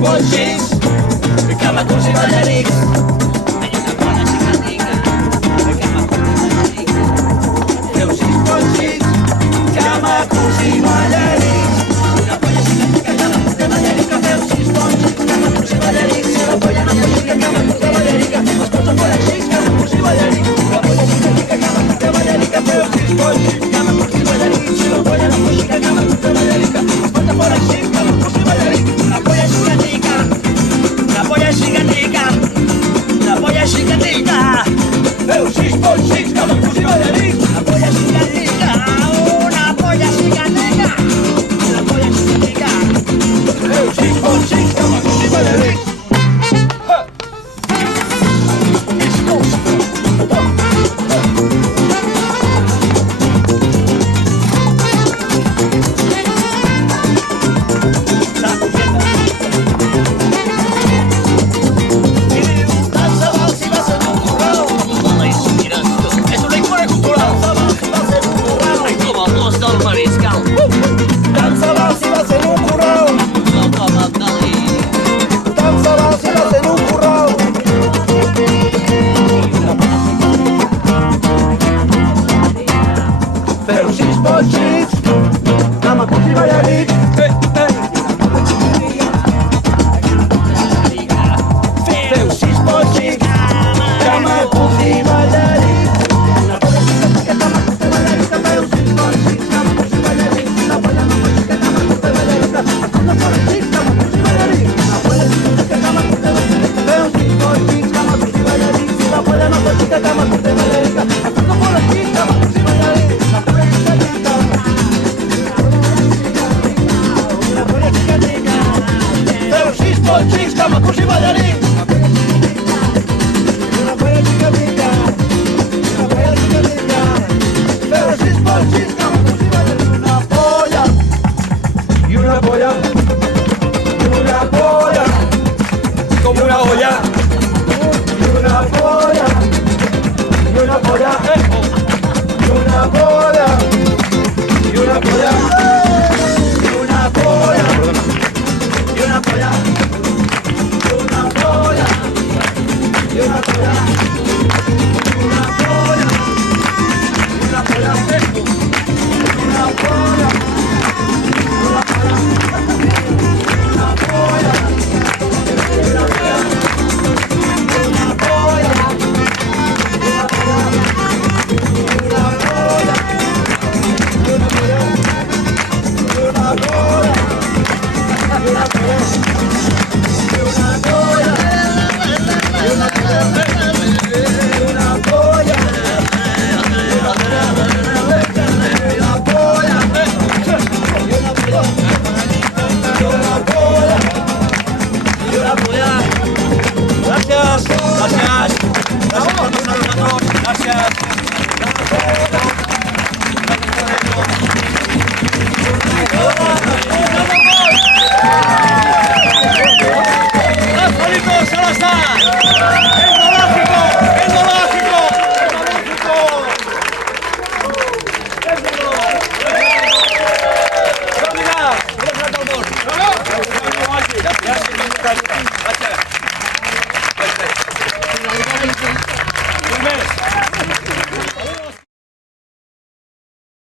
Boixins, camacos i ballarics. Hay una bona xicatica, camacos i ballarics. Feu 6 boixins, camacos i ballarics. Una polla xicatica, camacos de ballarica. Feu 6 boixins, camacos i ballarics. La polla no xica, camacos de ballarica. Els pots fora així, camacos i ballarics. La polla xicatica, camacos de ballarica. Feu 6 boixins, camacos i ballarics. La polla no xica, camacos de ballarica. Els pots fora així, camacos i ballarics. La polla xicatica. La polla xicatica, la polla xicatica. Feu 6 boixins, camacos i ballarics. La polla xicatica, una polla xicatica. La polla xicatica. Feu 6 boixins, camacos i ballarics. Feu 6 boixins, camacos i ballarics. Feu 6 boixins, camacos i ballarics. La polla xicatica, camacos de ballarica. Feu 6 boixins, camacos i ballarics. La polla no xica, camacos de ballarica. Els pots fora així, camacos i ballarics. La polla xicatica, camacos de ballarica. Feu 6 boixins, camacos i ballarics. La polla no xica, camacos de ballarica. Els pots fora així, camacos i ballarics. Boixins, camacos i ballarics. Una polla xicatica, una polla xicatica. Feu 6 boixins, camacos i ballarics. Una polla i una polla i una polla com una olla i una polla i una polla i una polla i una polla.